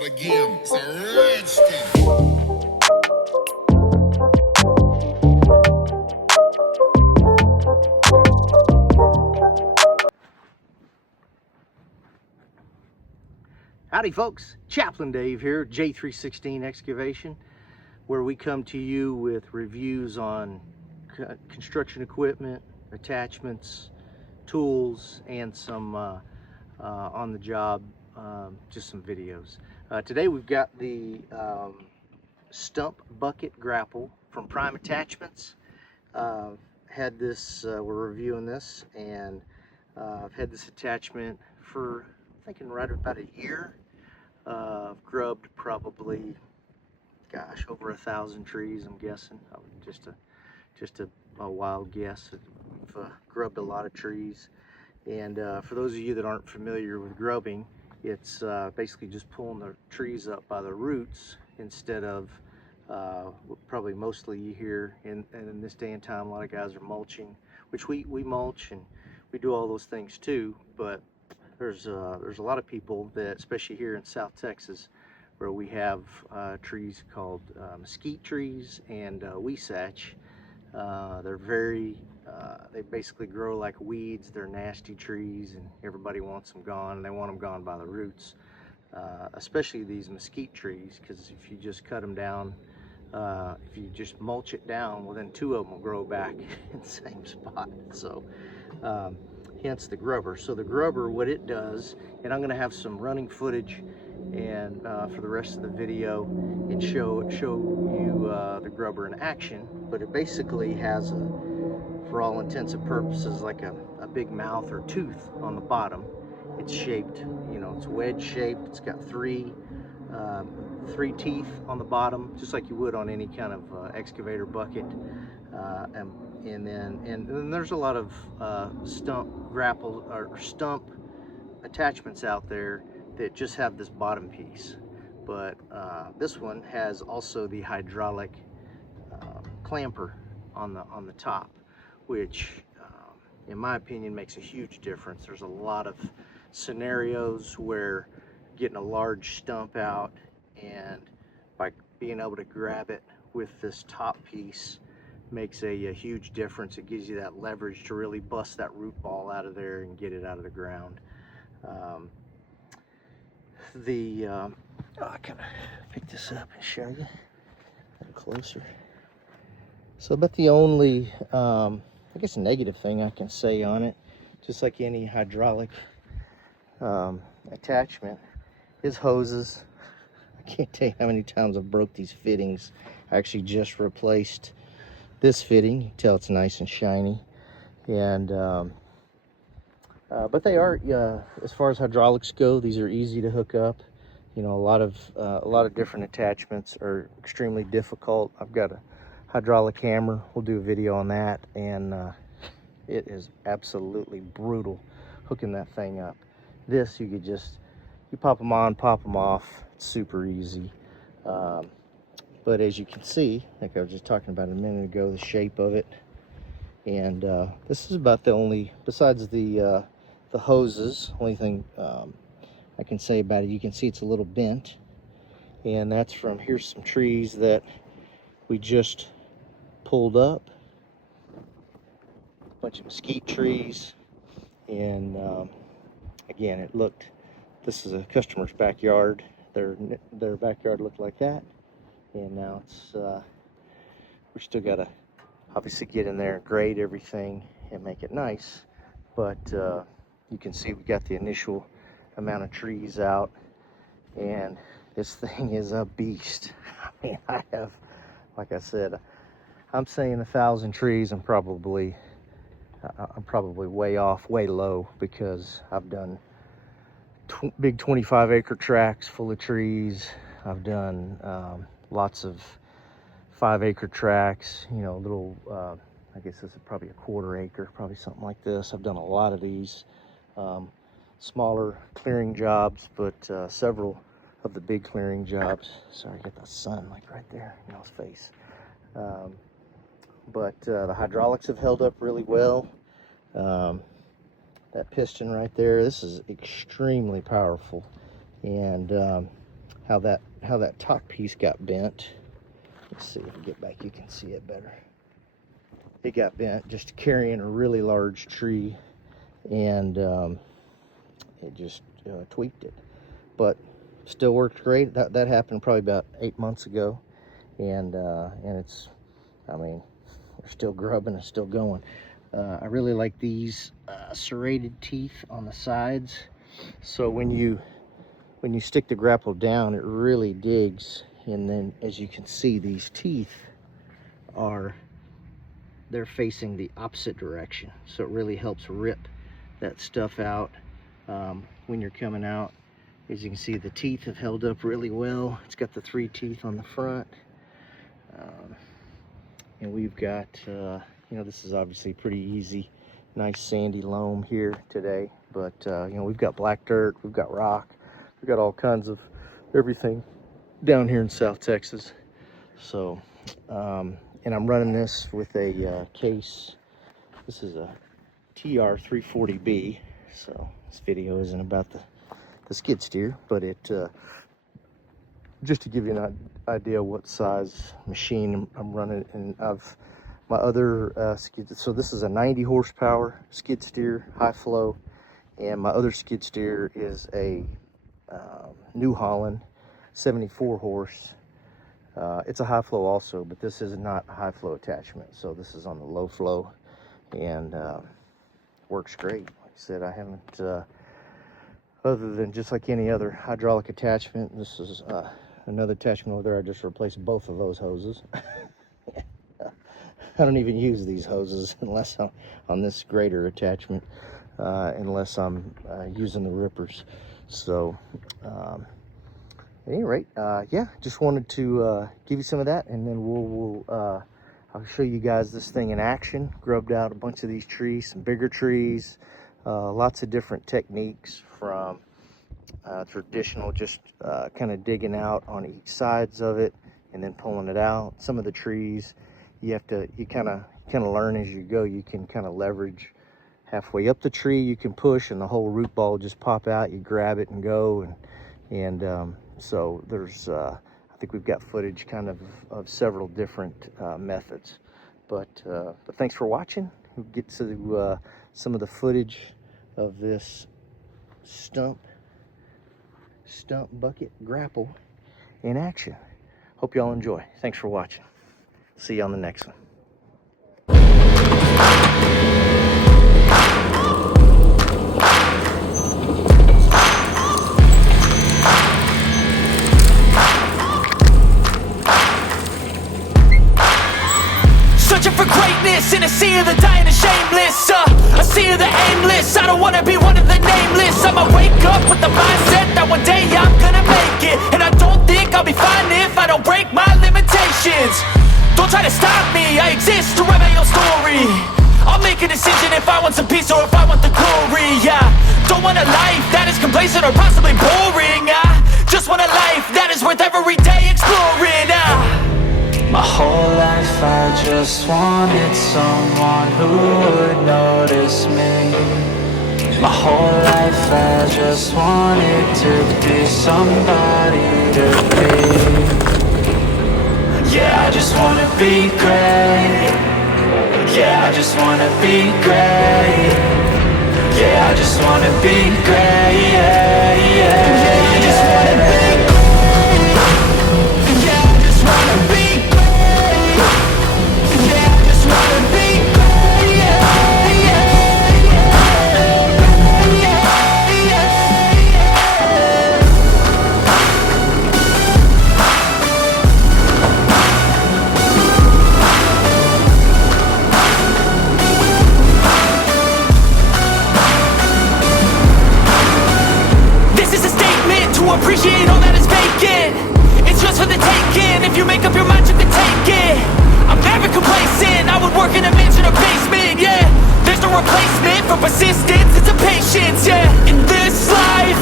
start again. It's a redskin. Howdy folks, Chaplain Dave here, J316 Excavation, where we come to you with reviews on construction equipment, attachments, tools, and some on the job, just some videos. Today we've got the Stump bucket grapple from Prime Attachments. Had this, we're reviewing this, and I've had this attachment for thinking right about a year. I've grubbed probably, gosh, over 1,000 trees, I'm guessing. Just a wild guess. I've grubbed a lot of trees, and for those of you that aren't familiar with grubbing, it's basically just pulling the trees up by the roots instead of probably mostly you hear in this day and time a lot of guys are mulching, which we mulch and we do all those things too, but there's a lot of people that, especially here in South Texas, where we have trees called mesquite trees and huisach. They're they basically grow like weeds. They're nasty trees and everybody wants them gone, and they want them gone by the roots. Especially these mesquite trees, because if you just cut them down, if you just mulch it down, well then 2 of them will grow back in the same spot. So hence the grubber. So the grubber, what it does, and I'm going to have some running footage and for the rest of the video and show you the grubber in action, but it basically has for all intents and purposes like a big mouth or tooth on the bottom. It's shaped, it's wedge shaped. It's got three teeth on the bottom, just like you would on any kind of excavator bucket. And then there's a lot of stump grapple or stump attachments out there that just have this bottom piece, but this one has also the hydraulic clamper on the top, which in my opinion makes a huge difference. There's a lot of scenarios where getting a large stump out, and by being able to grab it with this top piece makes a huge difference. It gives you that leverage to really bust that root ball out of there and get it out of the ground. I kind of pick this up and show you a little closer. So about the only I guess negative thing I can say on it, just like any hydraulic attachment, is hoses. I can't tell you how many times I've broke these fittings. I actually just replaced this fitting. You can tell it's nice and shiny, and but they are, as far as hydraulics go, these are easy to hook up. A lot of different attachments are extremely difficult. I've got a hydraulic hammer. We'll do a video on that, and it is absolutely brutal hooking that thing up. This, you pop them on, pop them off. It's super easy. But as you can see, like I was just talking about a minute ago, the shape of it, and this is about the only, besides the hoses, only thing I can say about it. You can see it's a little bent, and that's from, here's some trees that we just pulled up, a bunch of mesquite trees, and again, this is a customer's backyard. Their backyard looked like that, and now it's we still gotta obviously get in there and grade everything and make it nice, but you can see we got the initial amount of trees out, and this thing is a beast. I mean, like I said, I'm saying 1,000 trees. I'm probably way off, way low, because I've done big 25-acre tracts full of trees. I've done lots of 5-acre tracts, little, I guess this is probably a 1/4 acre, probably something like this. I've done a lot of these smaller clearing jobs, but several of the big clearing jobs. Sorry, I got the sun like right there in his face. But the hydraulics have held up really well. That piston right there, this is extremely powerful, and how that top piece got bent. Let's see if we get back, you can see it better. It got bent just carrying a really large tree, and it just tweaked it, but still worked great. That happened probably about 8 months ago, and it's, I mean, we're still grubbing and still going. I really like these serrated teeth on the sides, so when you stick the grapple down, it really digs. And then, as you can see, these teeth they're facing the opposite direction, so it really helps rip that stuff out when you're coming out. As you can see, the teeth have held up really well. It's got the 3 teeth on the front, and we've got you know, this is obviously pretty easy, nice sandy loam here today, but you know, we've got black dirt, we've got rock, we've got all kinds of everything down here in South Texas. So and I'm running this with a case. This is a TR340B, so this video isn't about the skid steer, but it just to give you an idea what size machine I'm running. And my other skid, so this is a 90 horsepower skid steer, high flow, and my other skid steer is a New Holland 74 horse. It's a high flow also, but this is not a high flow attachment, so this is on the low flow, and works great. Like I said, I haven't other than just like any other hydraulic attachment. This is another attachment over there. I just replaced both of those hoses. I don't even use these hoses unless I'm on this grader attachment, unless I'm using the rippers. So at any rate, yeah, just wanted to give you some of that, and then I'll show you guys this thing in action. Grubbed out a bunch of these trees, some bigger trees, lots of different techniques, from traditional, just kind of digging out on each sides of it and then pulling it out. Some of the trees you kind of learn as you go. You can kind of leverage halfway up the tree, you can push and the whole root ball just pop out, you grab it and go. And so there's I think we've got footage kind of several different methods, but thanks for watching. We'll get to some of the footage of this stump bucket grapple in action. Hope y'all enjoy. Thanks for watching. See you on the next one. Searching for greatness in a sea of the dying and shameless, a sea of the aimless. I don't wanna be one of the nameless. I'ma wake up with the mindset that one day I'm gonna make it, and I don't think I'll be fine if I don't break my limitations. Don't try to stop me, I exist to write my own story. I'll make a decision if I want some peace or if I want the glory. Yeah, don't want a life that is complacent or possibly boring. I just want a life that is worth every day exploring. My whole life I just wanted someone who would notice me. My whole life I just wanted to be somebody to be. Yeah, I just wanna be great. Yeah, I just wanna be great. Yeah, I just wanna be great. Yeah, yeah, yeah, I just wanna be great. Yeah, I just wanna be great. Yeah, I just wanna be great. Yeah, yeah, yeah, yeah, yeah, yeah. This is a statement to appreciate all that is vacant. It's just for the taking. If you make up your mind, you can take it. I'm never complacent. I would work in a mansion or basement. Yeah, there's no replacement for persistence. It's a patience. Yeah, in this life